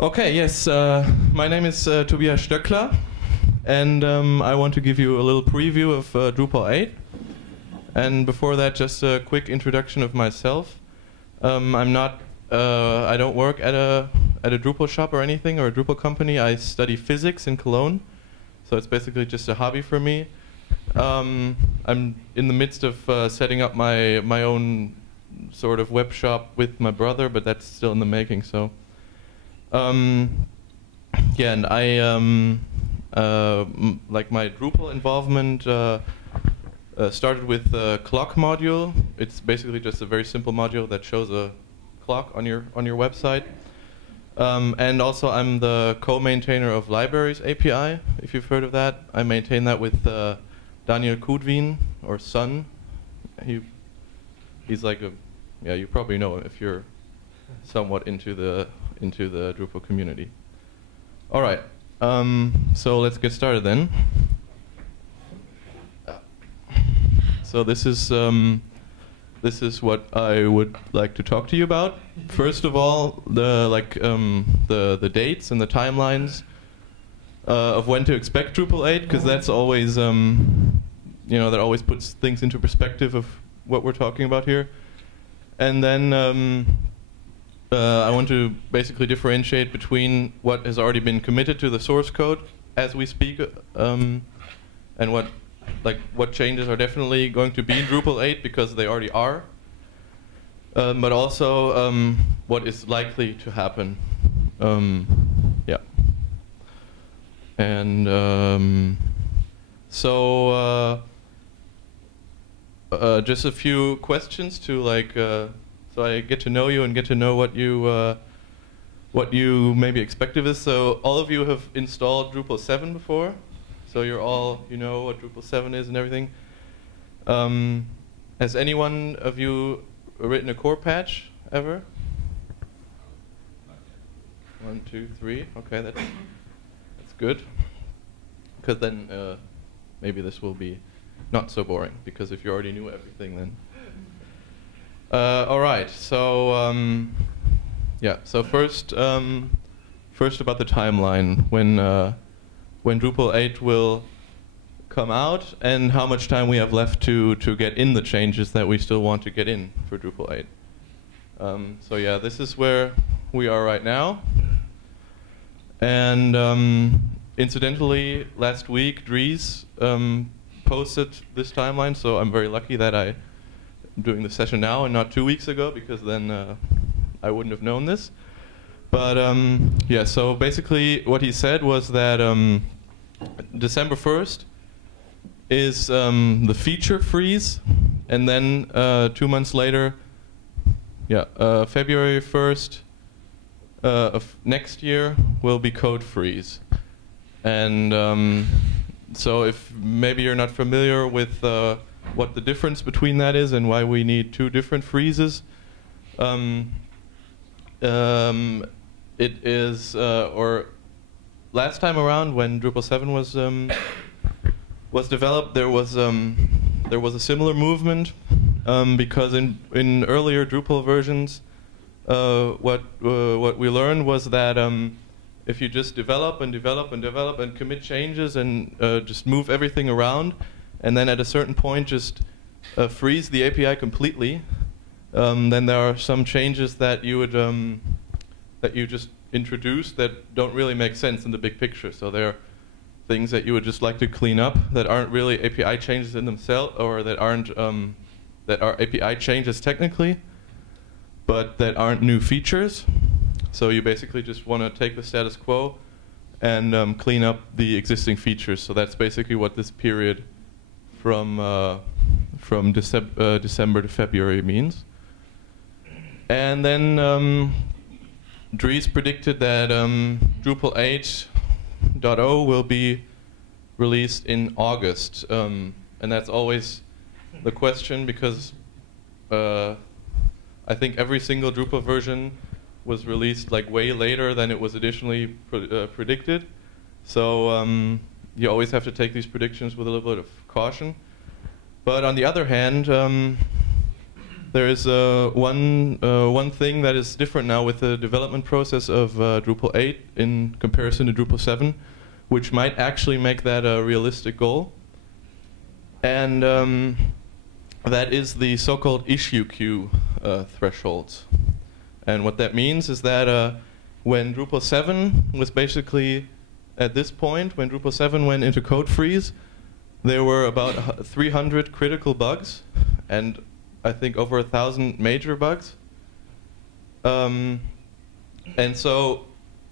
Okay, yes, my name is Tobias Stöckler, and I want to give you a little preview of Drupal 8. And before that, just a quick introduction of myself. I don't work at a Drupal shop or anything, or a Drupal company. I study physics in Cologne, so it's basically just a hobby for me. I'm in the midst of setting up my own sort of web shop with my brother, but that's still in the making. So, yeah, and I like my Drupal involvement started with the clock module. It's basically just a very simple module that shows a clock on your website. And also, I'm the co-maintainer of Libraries API. If you've heard of that, I maintain that with Daniel Kudvin, or Sun. He's like you probably know him if you're somewhat into the Drupal community. All right, so let's get started then. So this is what I would like to talk to you about. First of all, the dates and the timelines of when to expect Drupal 8, because that's always that always puts things into perspective of what we're talking about here. And then I want to basically differentiate between what has already been committed to the source code as we speak, and what changes are definitely going to be in Drupal 8 because they already are, but also what is likely to happen. Yeah. And just a few questions to so I get to know you and get to know what you maybe expect of us. So all of you have installed Drupal 7 before, so you know what Drupal 7 is and everything. Has anyone of you written a core patch ever? 1, 2, 3. Okay, that's good. Because then maybe this will be not so boring. Because if you already knew everything, then. All right. So yeah. So first about the timeline when Drupal 8 will come out and how much time we have left to get in the changes that we still want to get in for Drupal 8. So yeah, this is where we are right now. And incidentally, last week Dries posted this timeline, so I'm very lucky that I'm doing the session now and not 2 weeks ago, because then I wouldn't have known this. But yeah, so basically what he said was that December 1st is the feature freeze, and then 2 months later, yeah, February 1st of next year will be code freeze. And so if maybe you're not familiar with what the difference between that is and why we need 2 different freezes, it is, or last time around when Drupal 7 was developed, there was a similar movement, because in earlier Drupal versions, what we learned was that if you just develop and develop and develop and commit changes and just move everything around, and then at a certain point just freeze the API completely, then there are some changes that you would that you just introduce that don't really make sense in the big picture. So there are things that you would just like to clean up that aren't really API changes in themselves, or that aren't that are API changes technically, but that aren't new features. So you basically just want to take the status quo and clean up the existing features. So that's basically what this period from December to February means. And then Dries predicted that Drupal 8.0 will be released in August, and that's always the question, because I think every single Drupal version was released like way later than it was additionally predicted. So you always have to take these predictions with a little bit of caution. But on the other hand, there is one thing that is different now with the development process of Drupal 8 in comparison to Drupal 7, which might actually make that a realistic goal. And that is the so-called issue queue thresholds. And what that means is that when Drupal 7 was basically at this point, when Drupal 7 went into code freeze, there were about 300 critical bugs, and I think over 1,000 major bugs. And so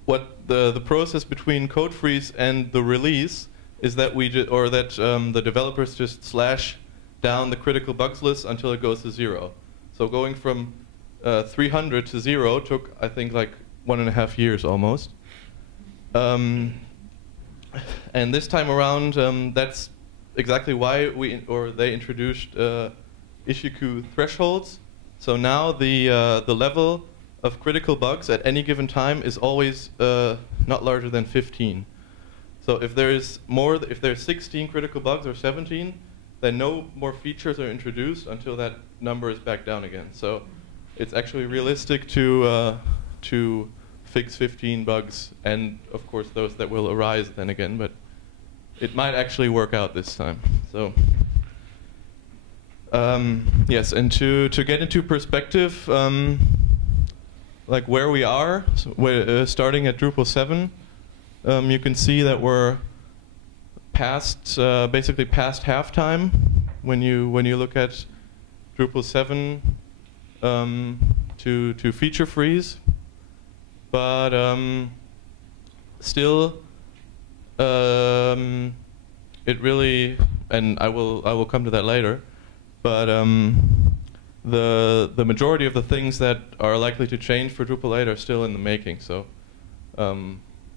what the process between code freeze and the release is that the developers just slash down the critical bugs list until it goes to 0. So going from 300 to 0 took, I think, like 1.5 years almost. And this time around, that's exactly why they introduced issue queue thresholds. So now the level of critical bugs at any given time is always not larger than 15. So if there's 16 critical bugs or 17, then no more features are introduced until that number is back down again. So it's actually realistic to fix 15 bugs, and of course those that will arise then again, but it might actually work out this time. So yes, and to get into perspective, like where we are, so we're starting at Drupal 7, you can see that we're basically past halftime when you look at Drupal 7 to feature freeze, but still it really, and I will come to that later, but the majority of the things that are likely to change for Drupal 8 are still in the making. So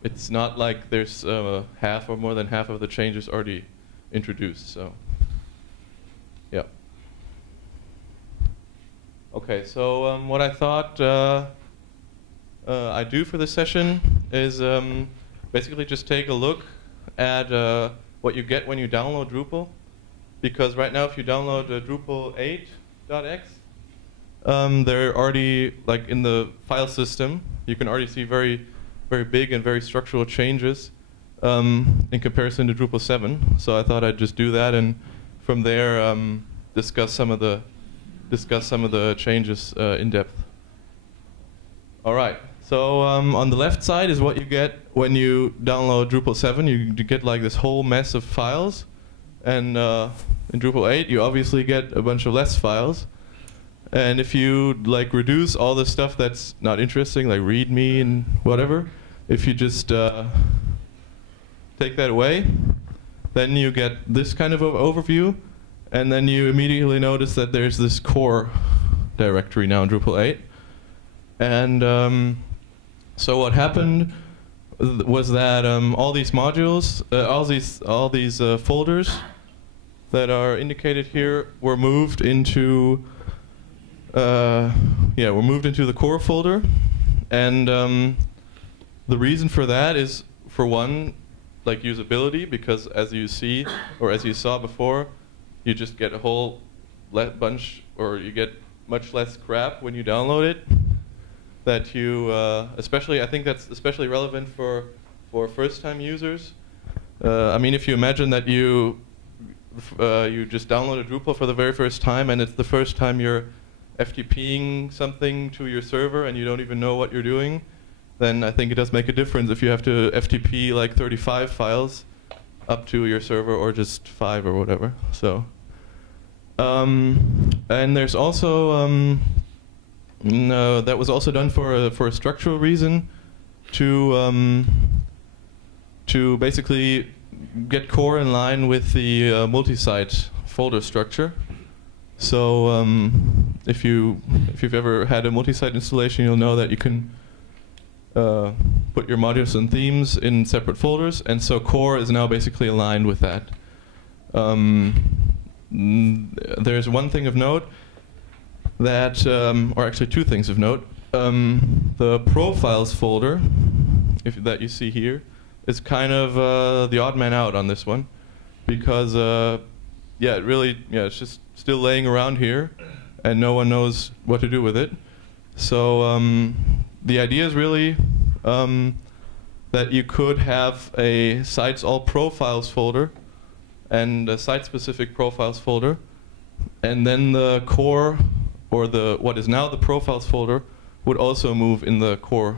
it's not like there's half or more than half of the changes already introduced. So yeah. Okay, so what I thought I'd do for this session is basically just take a look at what you get when you download Drupal. Because right now, if you download Drupal 8.x, they're already, like in the file system, you can already see very, very big and very structural changes in comparison to Drupal 7. So I thought I'd just do that, and from there discuss some of the changes in depth. All right. So on the left side is what you get when you download Drupal 7. You get like this whole mess of files, and in Drupal 8 you obviously get a bunch of less files. And if you like reduce all the stuff that's not interesting, like README and whatever, if you just take that away, then you get this kind of overview, and then you immediately notice that there's this core directory now in Drupal 8. And so what happened was that all these modules, all these folders that are indicated here were moved into the core folder, and the reason for that is, for one, like usability, because as you see, or as you saw before, you just get a whole bunch, or you get much less crap when you download it. That you, I think that's especially relevant for first-time users. I mean, if you imagine that you just downloaded Drupal for the very first time, and it's the first time you're FTPing something to your server and you don't even know what you're doing, then I think it does make a difference if you have to FTP like 35 files up to your server, or just 5 or whatever. So, and there's also that was also done for a structural reason, to basically get core in line with the multi-site folder structure. So if you've ever had a multi-site installation, you'll know that you can put your modules and themes in separate folders, and so core is now basically aligned with that. There's one thing of note that, or actually two things of note. The profiles folder, that you see here, is kind of the odd man out on this one, because it's just still laying around here, and no one knows what to do with it. So the idea is really that you could have a sites all profiles folder and a site-specific profiles folder, and then the core, or the what is now the profiles folder, would also move in the core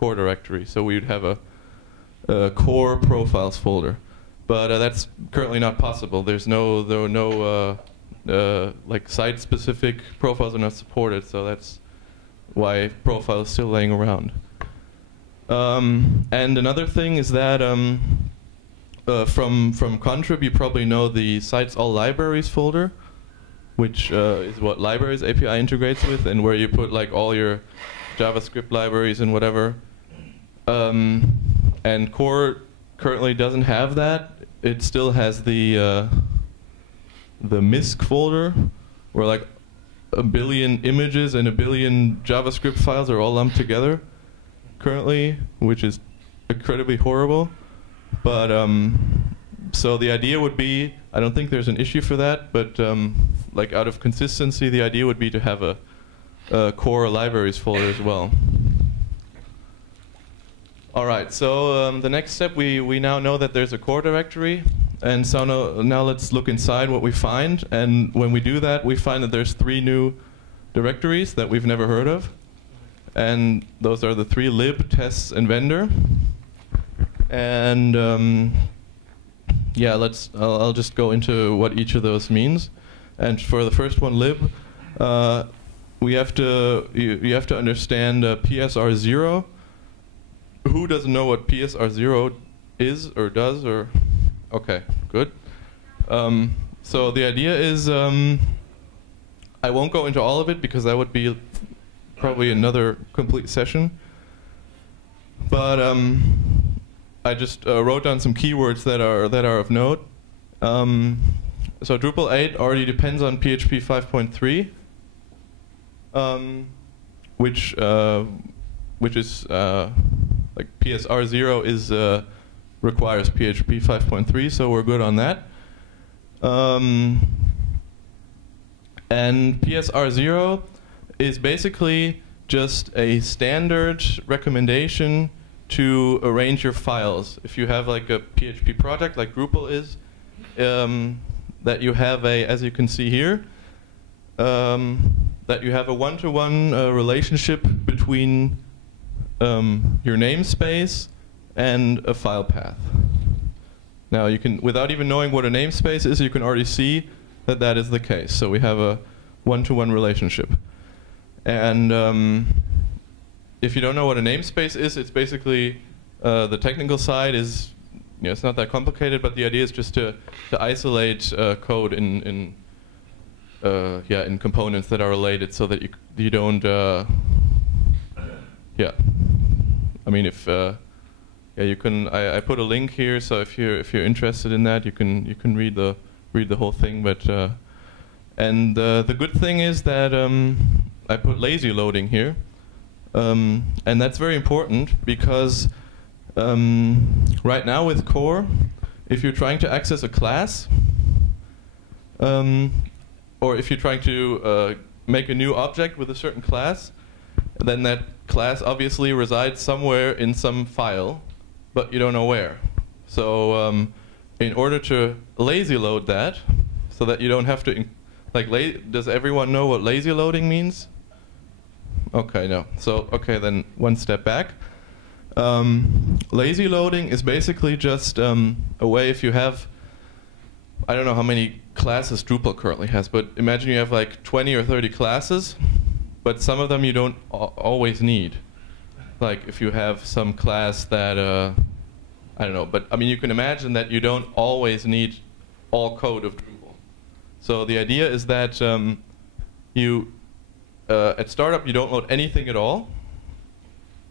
directory. So we would have a core profiles folder, but that's currently not possible. There's no like site-specific profiles are not supported, so that's why profile is still laying around. And another thing is that from Contrib you probably know the sites all libraries folder, which is what libraries API integrates with, and where you put like all your JavaScript libraries and whatever. And core currently doesn't have that. It still has the MISC folder, where like a billion images and a billion JavaScript files are all lumped together currently, which is incredibly horrible. But so the idea would be, I don't think there's an issue for that, but like out of consistency, the idea would be to have a core libraries folder as well. All right, so the next step, we now know that there's a core directory, and so now let's look inside what we find. And when we do that, we find that there's 3 new directories that we've never heard of, and those are the 3 lib, tests, and vendor. And yeah, I'll just go into what each of those means. And for the first one, lib, we have to you have to understand PSR0. Who doesn't know what PSR0 is or does? Or okay, good. So the idea is, I won't go into all of it because that would be probably another complete session. But I just wrote down some keywords that are of note. So Drupal 8 already depends on PHP 5.3, which is like PSR0 is requires PHP 5.3, so we're good on that. And PSR0 is basically just a standard recommendation to arrange your files. If you have like a PHP project like Drupal is, that you have as you can see here, that you have a one-to-one relationship between your namespace and a file path. Now you can, without even knowing what a namespace is, you can already see that that is the case. So we have a one-to-one relationship. And if you don't know what a namespace is, it's basically the technical side is, you know, it's not that complicated, but the idea is just to isolate code in components that are related, so that you don't yeah. I mean, if yeah, you can. I put a link here, so if you're interested in that, you can read the whole thing. But and the good thing is that I put lazy loading here, and that's very important because right now with core, if you're trying to access a class, or if you're trying to make a new object with a certain class, then that class obviously resides somewhere in some file, but you don't know where. So in order to lazy load that, so that you don't have to, does everyone know what lazy loading means? Okay, no. So, okay, then one step back. Lazy loading is basically just a way, if you have, I don't know how many classes Drupal currently has, but imagine you have like 20 or 30 classes, but some of them you don't always need. Like if you have some class that, I don't know, but I mean you can imagine that you don't always need all code of Drupal. So the idea is that at startup you don't load anything at all,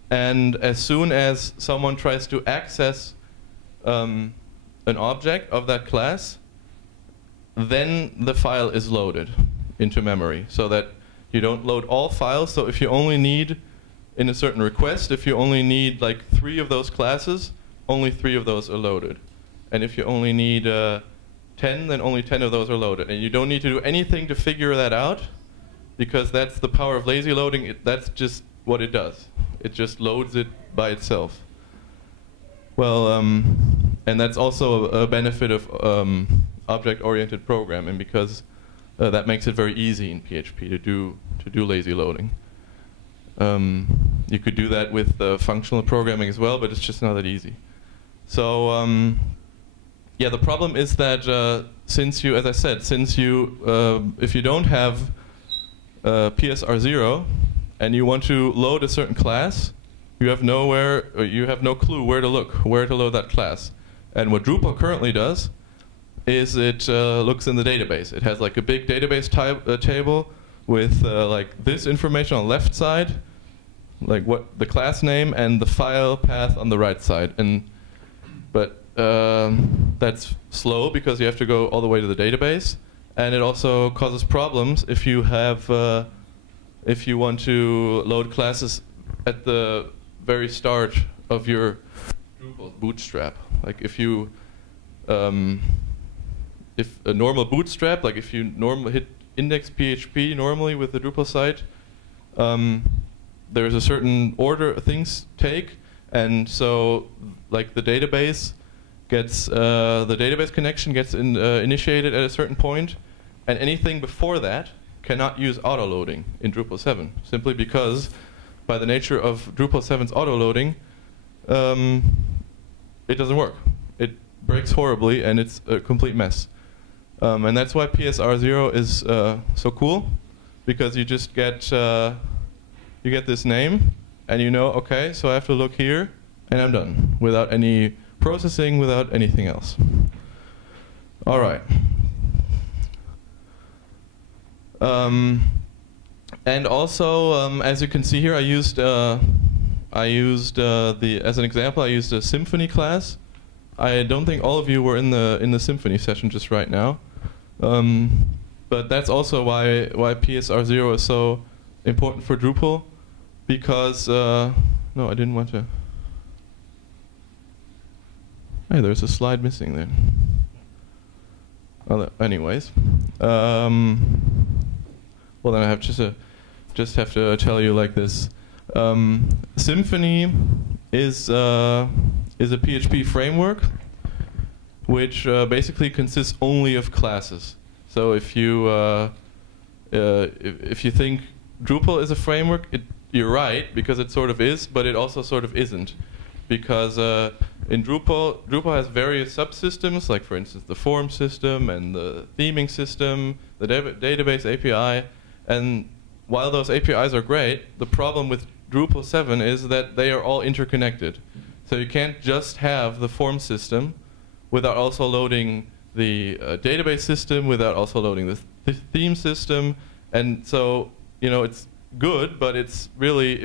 and as soon as someone tries to access an object of that class, then the file is loaded into memory, so that you don't load all files. So if you only need, in a certain request, if you only need like 3 of those classes, only 3 of those are loaded. And if you only need 10, then only 10 of those are loaded. And you don't need to do anything to figure that out, because that's the power of lazy loading. That's just what it does. It just loads it by itself. Well, and that's also a benefit of object-oriented programming, because that makes it very easy in PHP to do lazy loading. You could do that with functional programming as well, but it's just not that easy. So yeah, the problem is that since you, as I said, if you don't have PSR0 and you want to load a certain class, you have no clue where to look, where to load that class. And what Drupal currently does is it looks in the database. It has like a big database table with like this information on the left side, like what the class name and the file path on the right side. But that's slow because you have to go all the way to the database, and it also causes problems if you have if you want to load classes at the very start of your Drupal bootstrap. Like if you if a normal bootstrap, like if you normally hit index PHP normally with the Drupal site, there's a certain order things take, and so like the database connection gets initiated at a certain point, and anything before that cannot use autoloading in Drupal 7, simply because by the nature of Drupal 7's autoloading, it doesn't work. It breaks horribly, and it's a complete mess. And that's why PSR0 is so cool, because you just get this name, and you know, okay, so I have to look here, and I'm done, without any processing, without anything else. All right. And also, as you can see here, as an example, I used a Symfony class. I don't think all of you were in the Symfony session just right now, but that's also why PSR0 is so important for Drupal, because no, I didn't want to. Hey, there's a slide missing there. Well, anyways, well then I have just have to tell you like this. Symfony is a PHP framework which basically consists only of classes. So if you think Drupal is a framework, you're right, because it sort of is, but it also sort of isn't, because in Drupal has various subsystems, like for instance the form system and the theming system, the database API, and while those APIs are great, the problem with Drupal 7 is that they are all interconnected. So you can't just have the form system without also loading the database system, without also loading the theme system, and so it's good, but it's really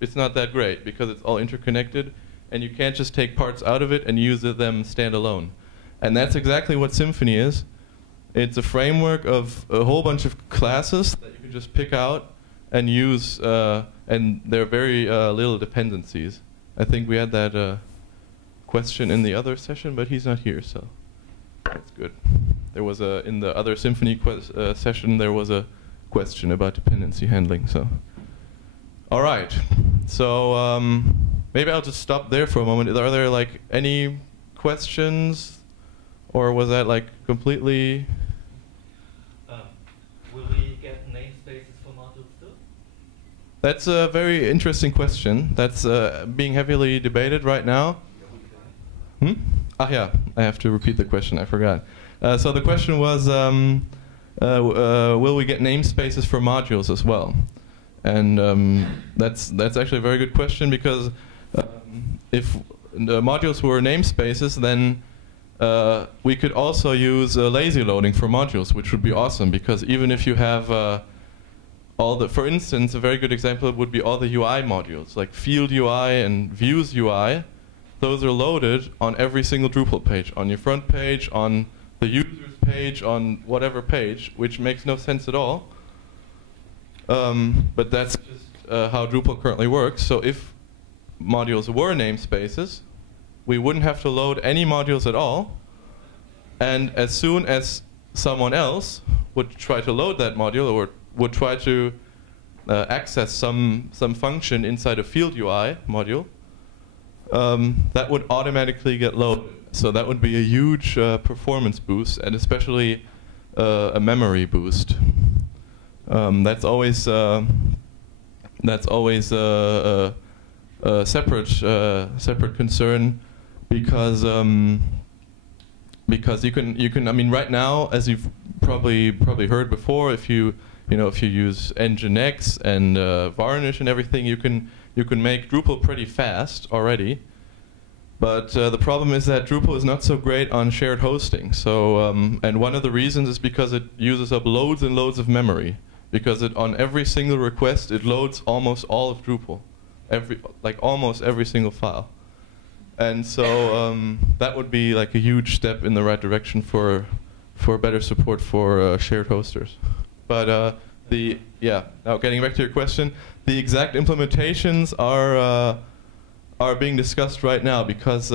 it's not that great because it's all interconnected, and you can't just take parts out of it and use them standalone. And that's exactly what Symfony is. It's a framework of a whole bunch of classes that you can just pick out and use, and there are very little dependencies. I think we had that question in the other session, but he's not here, so that's good. There was in the other Symfony session, there was a question about dependency handling. So, all right. So maybe I'll just stop there for a moment. Are there like any questions, or was that like completely? Will we get namespaces for modules too? That's a very interesting question. That's being heavily debated right now. Ah, yeah. I have to repeat the question. I forgot. So the question was, will we get namespaces for modules as well? And that's actually a very good question, because if the modules were namespaces, then we could also use lazy loading for modules, which would be awesome, because even if you have for instance, a very good example would be all the UI modules, like field UI and views UI. Those are loaded on every single Drupal page, on your front page, on the user's page, on whatever page, which makes no sense at all. But that's just how Drupal currently works. So if modules were namespaces, we wouldn't have to load any modules at all, And as soon as someone else would try to load that module or would try to access some function inside a field UI module, that would automatically get loaded. So that would be a huge performance boost, and especially a memory boost. That's always a separate concern, because you can I mean, right now, as you've probably heard before, if you use Nginx and Varnish and everything, you can make Drupal pretty fast already. But the problem is that Drupal is not so great on shared hosting. So and one of the reasons is because it uses up loads and loads of memory, because on every single request it loads almost all of Drupal, almost every single file. And so that would be like a huge step in the right direction for better support for shared hosters. But now getting back to your question, the exact implementations are being discussed right now, because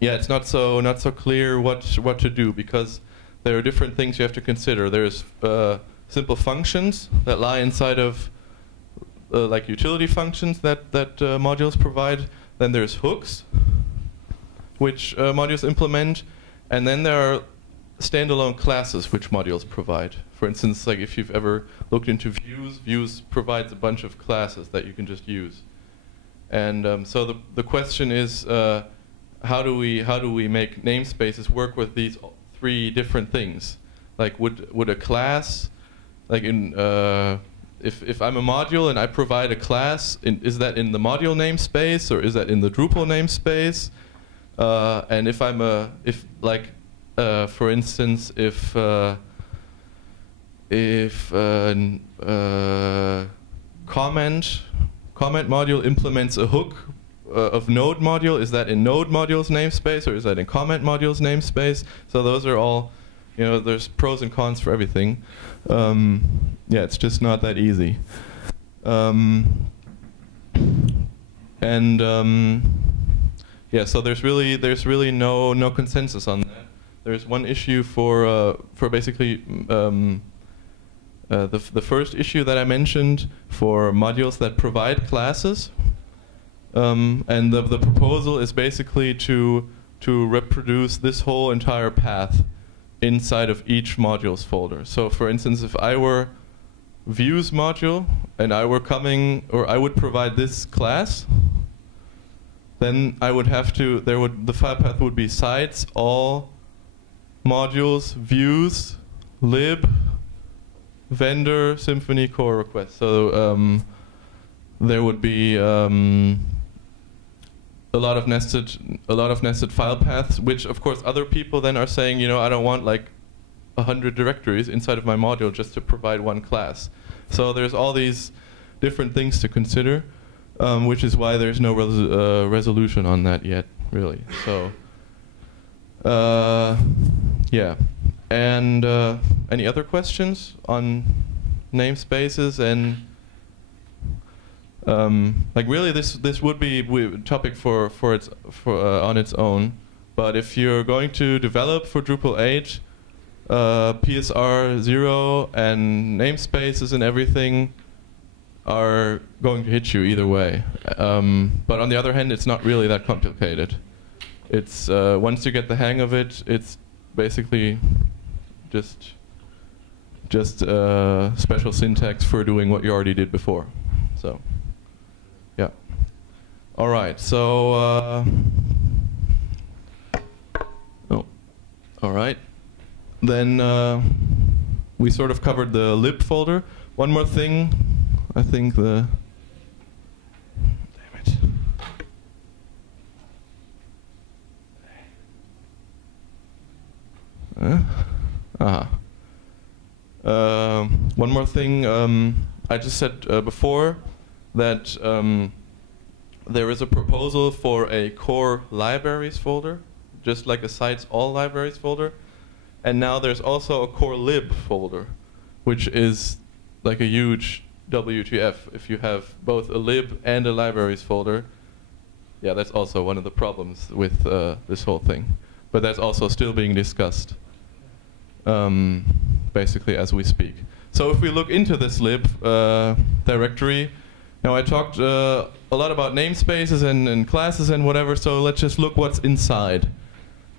it's not so clear what to do, because there are different things you have to consider. There's simple functions that lie inside of like utility functions that modules provide. Then there's hooks, which modules implement, and then there are standalone classes which modules provide. For instance, like if you've ever looked into views, views provides a bunch of classes that you can just use. And so the question is, how do we make namespaces work with these three different things? Like would a class, like if I'm a module and I provide a class, is that in the module namespace or is that in the Drupal namespace? And if I'm for instance, if comment module implements a hook of node module, is that in node module's namespace or is that in comment module's namespace? So those are all, there's pros and cons for everything. It's just not that easy. So there's really no consensus on that. There's one issue for basically the first issue that I mentioned for modules that provide classes, and the proposal is basically to reproduce this whole entire path inside of each modules folder. So for instance, if I were views module and I would provide this class, then I would have to, the file path would be sites, all, modules, views, lib, vendor, Symfony, core request. So there would be a lot of nested file paths, which of course other people then are saying, I don't want like 100 directories inside of my module just to provide one class. So there's all these different things to consider, which is why there's no resolution on that yet, really. So and any other questions on namespaces? And like really, this would be a topic on its own. But if you're going to develop for Drupal 8, PSR 0 and namespaces and everything are going to hit you either way. But on the other hand, it's not really that complicated. It's once you get the hang of it, it's basically just special syntax for doing what you already did before. So, yeah. All right. So, all right. Then we sort of covered the lib folder. One more thing, I think damn it. One more thing, I just said before that there is a proposal for a core libraries folder, just like a sites all libraries folder. And now there's also a core lib folder, which is like a huge WTF. If you have both a lib and a libraries folder, yeah, that's also one of the problems with this whole thing. but that's also still being discussed, basically as we speak. So if we look into this lib directory, now I talked a lot about namespaces and classes and whatever, so let's just look what's inside.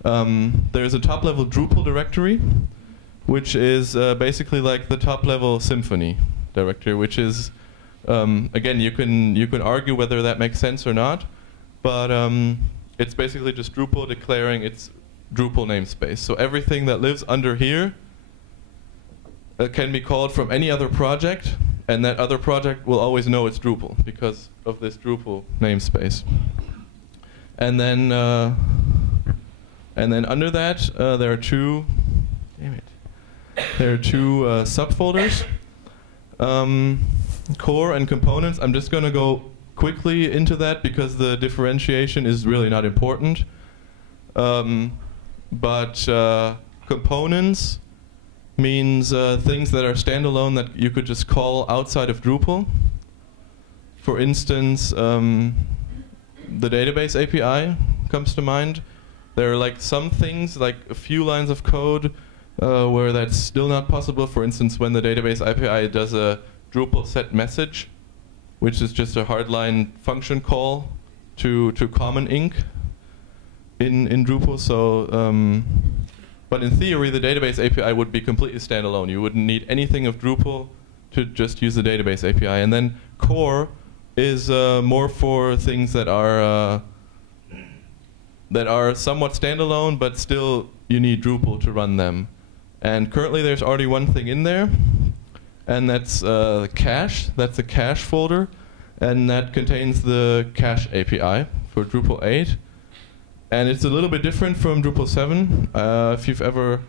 There's a top-level Drupal directory, which is basically like the top-level Symfony directory, which is, again, you can argue whether that makes sense or not, but it's basically just Drupal declaring its Drupal namespace. So everything that lives under here can be called from any other project, and that other project will always know it's Drupal because of this Drupal namespace. And then under that there are two. Damn it! There are two subfolders, core and components. I'm just going to go quickly into that because the differentiation is really not important. But components means things that are standalone that you could just call outside of Drupal. For instance, the database API comes to mind. There are like some things, like a few lines of code, where that's still not possible. For instance, when the database API does a Drupal set message, which is just a hardline function call to common inc in Drupal. So, but in theory, the database API would be completely standalone. You wouldn't need anything of Drupal to just use the database API. And then core is more for things that are somewhat standalone, but still you need Drupal to run them. And currently, there's already one thing in there, and that's cache. That's a cache folder, and that contains the cache API for Drupal 8. And it's a little bit different from Drupal 7. If you've ever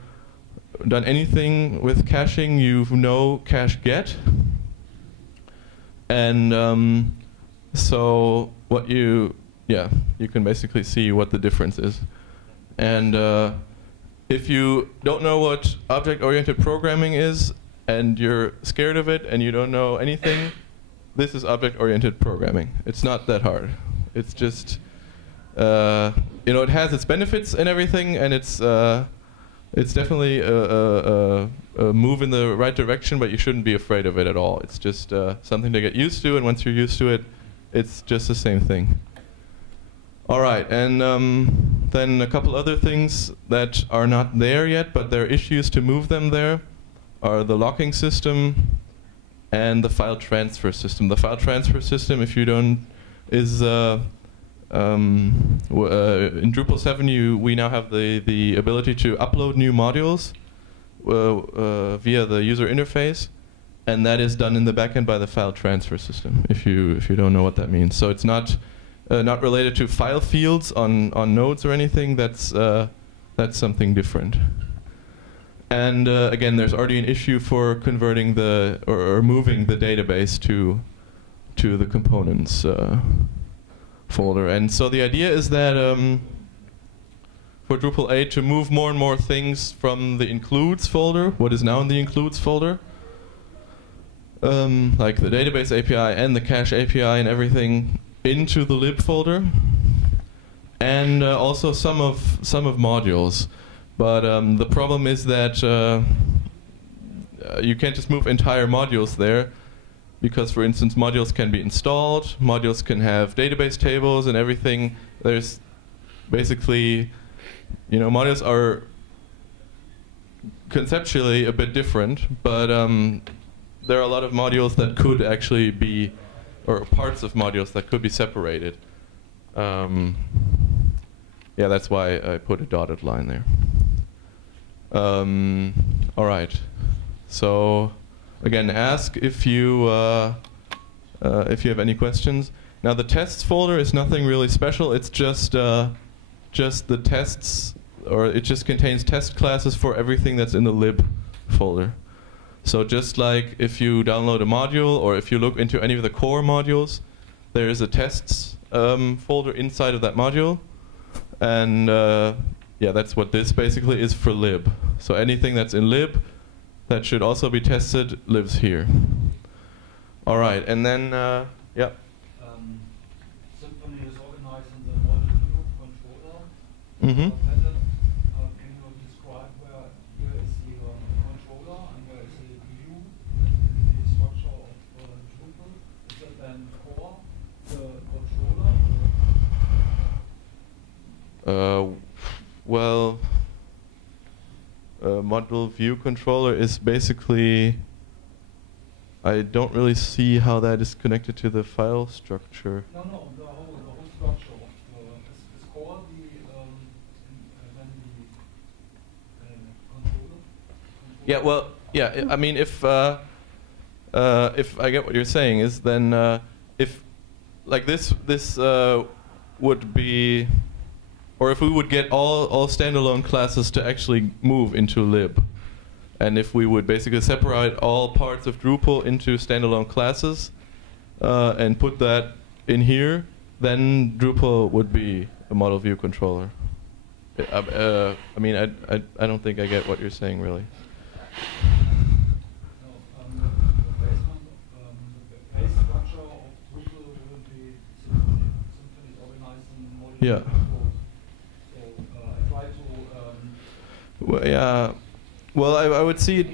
done anything with caching, you know cache get. And so what you can basically see what the difference is. And if you don't know what object-oriented programming is, and you're scared of it, and you don't know anything, this is object-oriented programming. It's not that hard. It's just, it has its benefits and everything, and it's definitely a move in the right direction, but you shouldn't be afraid of it at all. It's just something to get used to, and once you're used to it, it's just the same thing. All right, and then a couple other things that are not there yet, but there are issues to move them there, are the locking system and the file transfer system. The file transfer system, if you don't, is in Drupal 7 we now have the ability to upload new modules via the user interface, and that is done in the backend by the file transfer system. If you don't know what that means, so it's not related to file fields on nodes or anything. That's something different. And again, there's already an issue for converting or moving the database to the components folder. And so the idea is that for Drupal 8 to move more and more things from the includes folder, what is now in the includes folder, like the database API and the cache API and everything, into the lib folder, and also some of modules. But the problem is that you can't just move entire modules there, because, for instance, modules can be installed, modules can have database tables and everything. There's basically, modules are conceptually a bit different, but there are a lot of modules that could actually be, or parts of modules that could be separated. Yeah, that's why I put a dotted line there. All right. So again, ask if you have any questions. Now the tests folder is nothing really special. It's just the tests, or it just contains test classes for everything that's in the lib folder. So just like if you download a module, or if you look into any of the core modules, there is a tests folder inside of that module, and yeah, that's what this basically is for lib. So anything that's in lib that should also be tested lives here. All right, and then yeah. Symfony is organized in the module view controller pattern. Well, model view controller is basically, I don't really see how that is connected to the file structure. No, the whole structure is called controller. Yeah, well, yeah. I mean, if I get what you're saying, is then if like this would be, or if we would get all standalone classes to actually move into lib, and if we would basically separate all parts of Drupal into standalone classes and put that in here, then Drupal would be a model view controller. I mean, I don't think I get what you're saying really. The base structure of Drupal will be Symfony organized in model Yeah. controls. So I try to. Well, yeah. Well, I would see it.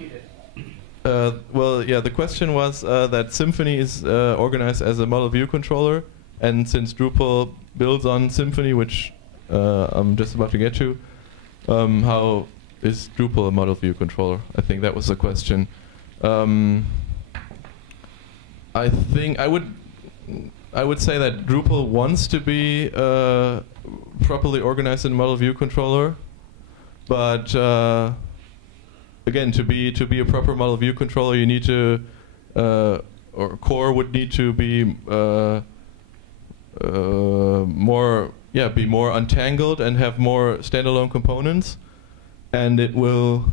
Well, yeah. The question was that Symfony is organized as a model view controller, and since Drupal builds on Symfony, which I'm just about to get to, how is Drupal a model view controller? I think that was the question. I think I would say that Drupal wants to be properly organized in a model view controller, but again, to be a proper model view controller, you need to or core would need to be be more untangled and have more standalone components, and it will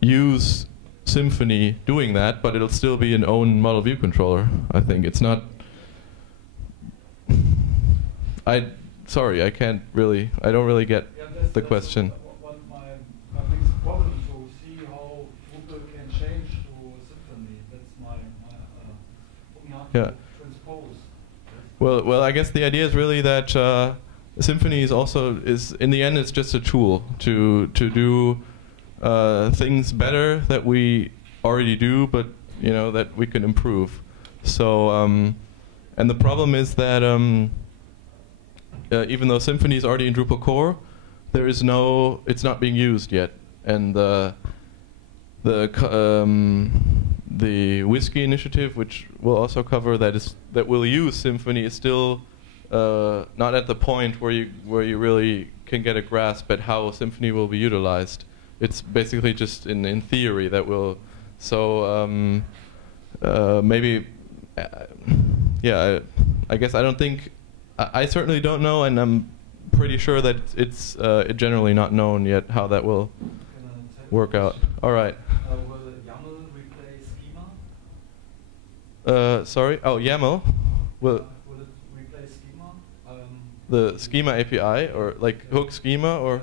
use Symfony doing that, but it'll still be an own model view controller. I think it's not. Sorry, I can't really. I don't really get the question. What my biggest problem to see how Drupal can change to Symfony. That's my yeah. transpose. Well, I guess the idea is really that Symfony is in the end it's just a tool to do things better that we already do, but that we can improve. So and the problem is that even though Symfony is already in Drupal core, it's not being used yet, and the Whiskey initiative, which we'll also cover, that will use Symfony, is still not at the point where you really can get a grasp at how Symfony will be utilized. It's basically just in theory that will. So maybe, yeah. I guess I don't think. I certainly don't know, and I'm pretty sure that it's generally not known yet how that will work out. All right. Will YAML replace schema? Sorry. Oh, YAML. Will it replace schema? the schema API or like hook schema or?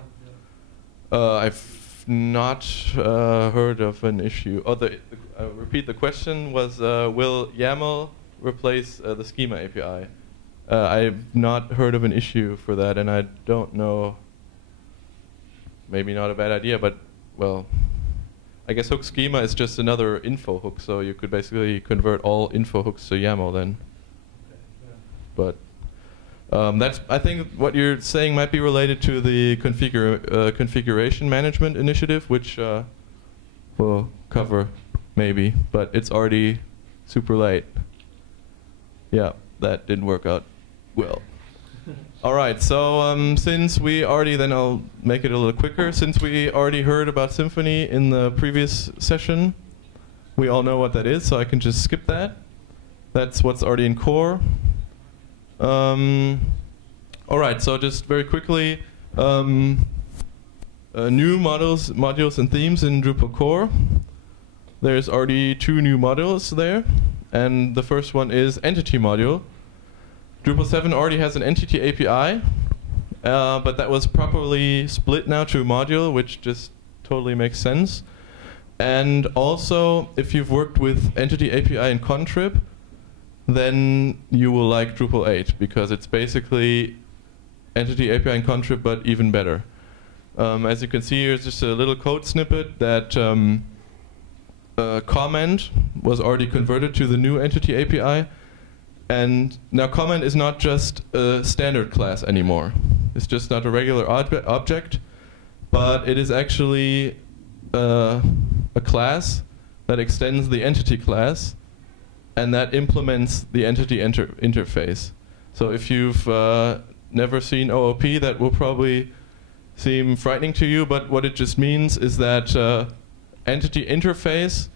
I've not heard of an issue. Oh, repeat the question was will YAML replace the schema API? I've not heard of an issue for that, and I don't know. Maybe not a bad idea, but well, I guess hook schema is just another info hook, so you could basically convert all info hooks to YAML then. Okay, yeah. But I think what you're saying might be related to the configuration management initiative, which we'll cover maybe, but it's already super late. Yeah, that didn't work out well. All right, so since we already, then I'll make it a little quicker. Since we already heard about Symfony in the previous session, we all know what that is, so I can just skip that. That's what's already in core. All right, so just very quickly, new modules and themes in Drupal core. There's already 2 new modules there, and the first one is entity module. Drupal 7 already has an entity API, but that was properly split now to a module, which just totally makes sense. And also, if you've worked with entity API in Contrib, then you will like Drupal 8, because it's basically entity API in Contrib, but even better. As you can see, here's just a little code snippet that comment was already converted to the new entity API. And now comment is not just a standard class anymore. It's just not a regular object, but it is actually a class that extends the entity class, and that implements the entity interface. So if you've never seen OOP, that will probably seem frightening to you, but what it just means is that entity interface,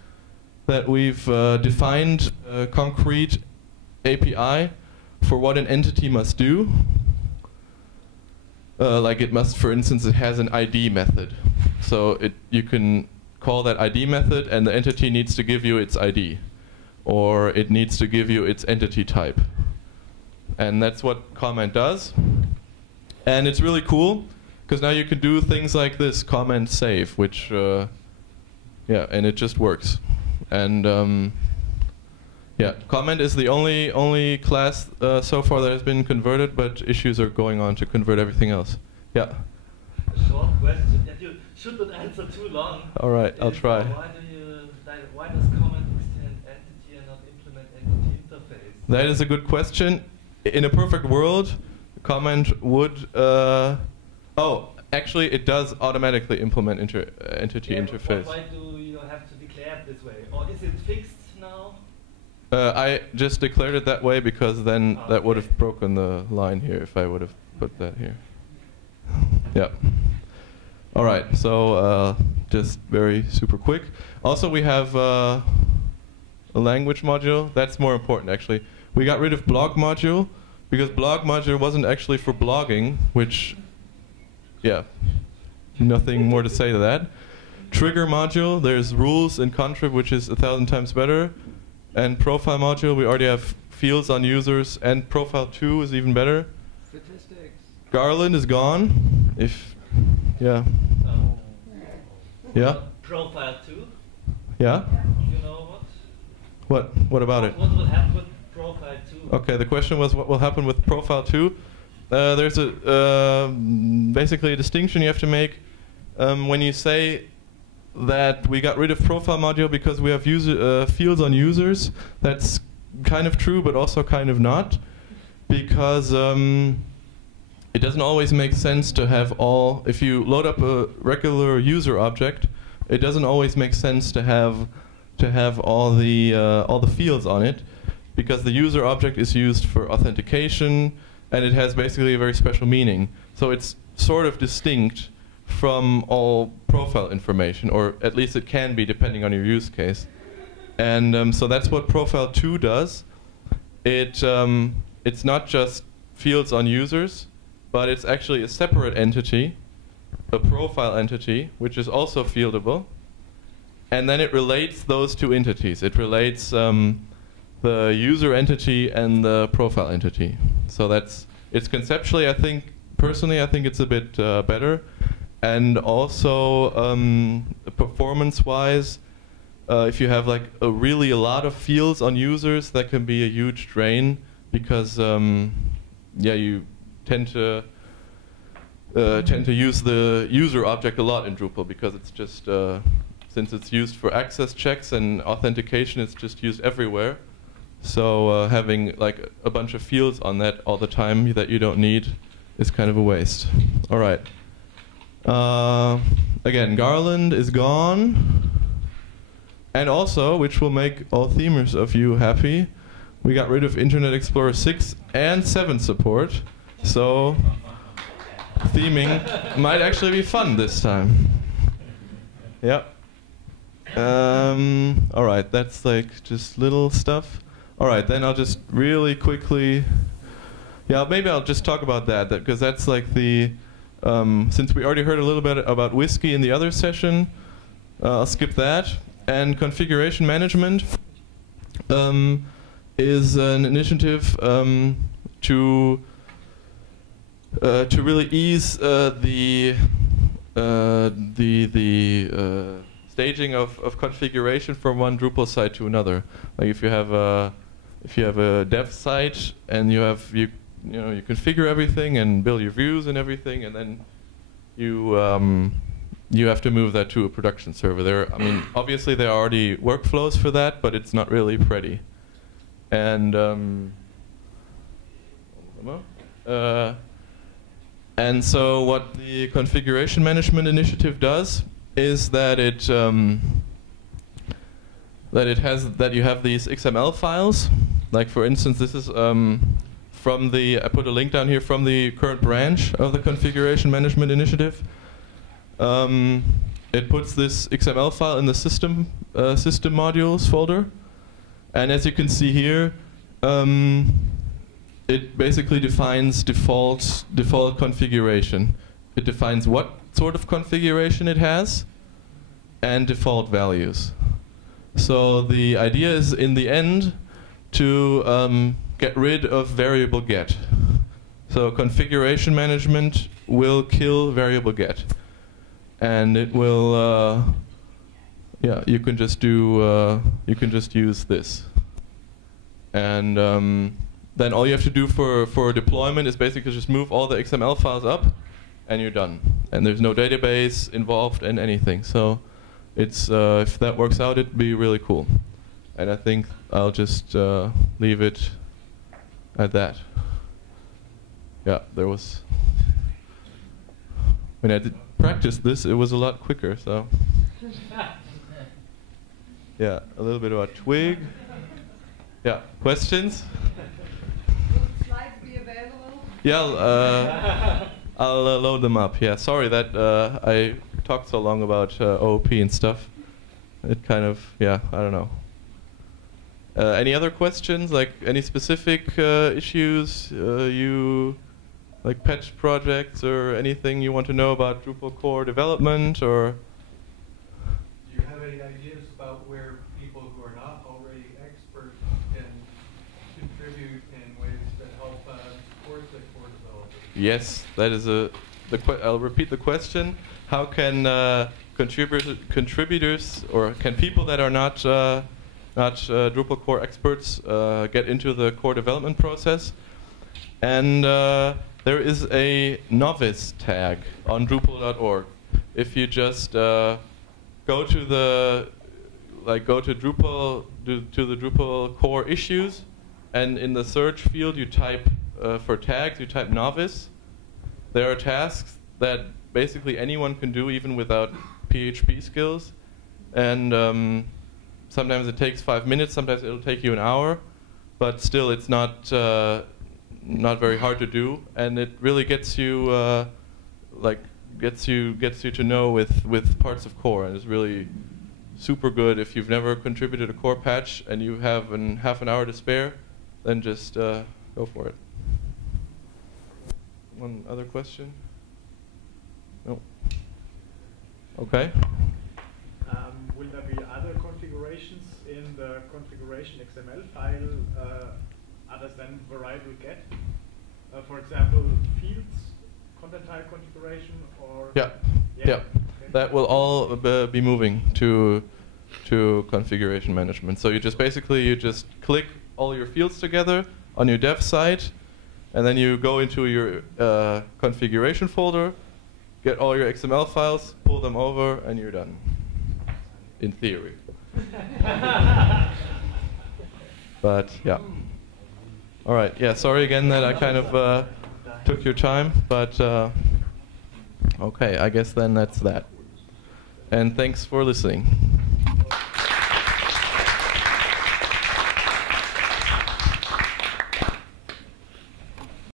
that we've defined a concrete API for what an entity must do. Like it must, for instance, it has an ID method. So you can call that ID method and the entity needs to give you its ID. Or it needs to give you its entity type. And that's what comment does. And it's really cool, because now you can do things like this, comment save, which, yeah, and it just works. And yeah, comment is the only class so far that has been converted, but issues are going on to convert everything else. Yeah? A short question, and you should not answer too long. All right, I'll try. Why does comment extend entity and not implement entity interface? That is a good question. In a perfect world, comment would... oh, actually it does automatically implement entity interface. Why do you have to declare it this way? Or is it fixed now? I just declared it that way because then that would have broken the line here if I would have put that here. Yeah. All right, so just very super quick. Also, we have a language module. That's more important, actually. We got rid of blog module because blog module wasn't actually for blogging, which, yeah, nothing more to say to that. Trigger module, there's rules in contrib, which is 1,000 times better. And profile module, we already have fields on users, and profile 2 is even better. Statistics. Garland is gone. If, yeah. Yeah? Profile 2? Yeah? You know what? What about it? What will happen with profile 2? Okay, the question was what will happen with profile 2. There's basically a distinction you have to make when you say that we got rid of profile module because we have fields on users. That's kind of true, but also kind of not, because it doesn't always make sense to have all. If you load up a regular user object, it doesn't always make sense to have all the fields on it, because the user object is used for authentication, and it has basically a very special meaning. So it's sort of distinct from all profile information, or at least it can be depending on your use case. And so that's what profile 2 does. It's not just fields on users, but it's actually a separate entity, a profile entity, which is also fieldable. And then it relates those two entities. It relates the user entity and the profile entity. So it's conceptually, I think, personally, I think it's a bit better. And also, performance-wise, if you have like really a lot of fields on users, that can be a huge drain, because yeah, you tend to use the user object a lot in Drupal, because it's just since it's used for access checks and authentication, it's just used everywhere. So having like a bunch of fields on that all the time that you don't need is kind of a waste. All right. Again, Garland is gone. And also, which will make all themers of you happy, we got rid of Internet Explorer 6 and 7 support. So theming might actually be fun this time. Yep. All right, that's like just little stuff. All right, then I'll just really quickly, yeah, maybe I'll just talk about that, because that's like the, since we already heard a little bit about Whiskey in the other session, I'll skip that. And configuration management is an initiative to really ease the staging of configuration from one Drupal site to another. Like if you have a dev site and you configure everything and build your views and everything, and then you have to move that to a production server. I mean, obviously there are already workflows for that, but it's not really pretty. And And so what the configuration management initiative does is that you have these XML files. Like for instance, this is from the, I put a link down here from the current branch of the configuration management initiative. It puts this XML file in the system modules folder, and as you can see here, it basically defines default configuration. It defines what sort of configuration it has, and default values. So the idea is, in the end, to get rid of variable get. So configuration management will kill variable get, and it will. Yeah, you can just do. You can just use this, and then all you have to do for deployment is basically just move all the XML files up, and you're done. And there's no database involved in anything. So it's if that works out, it'd be really cool. And I think I'll just leave it at that. Yeah, there was. When I did practice this, it was a lot quicker. So yeah, a little bit about Twig. Yeah, questions? Will the slides be available? Yeah, I'll load them up. Yeah, sorry that I talked so long about OOP and stuff. It kind of, yeah, I don't know. Any other questions? Like any specific issues like pet projects or anything you want to know about Drupal core development, or? Do you have any ideas about where people who are not already experts can contribute in ways that help support the core developers? Yes, that is I'll repeat the question. How can contributors, or can people that are not Drupal core experts get into the core development process? And there is a novice tag on Drupal.org. If you just go to the Drupal to the Drupal core issues, and in the search field you type for tags, you type novice. There are tasks that basically anyone can do, even without PHP skills, and sometimes it takes 5 minutes, sometimes it'll take you an hour, but still it's not very hard to do, and it really gets you gets you to know with parts of core, and it's really super good. If you've never contributed a core patch and you have half an hour to spare, then just go for it. One other question? No. Okay. Will there be other configurations in the configuration XML file other than variable get? For example, fields, content type configuration, or? Yeah. Yeah. Okay. That will all be moving to configuration management. So you just click all your fields together on your dev site, and then you go into your configuration folder, get all your XML files, pull them over, and you're done. In theory. But yeah. All right. Yeah. Sorry again that I kind of took your time, but okay. I guess then that's that. And thanks for listening.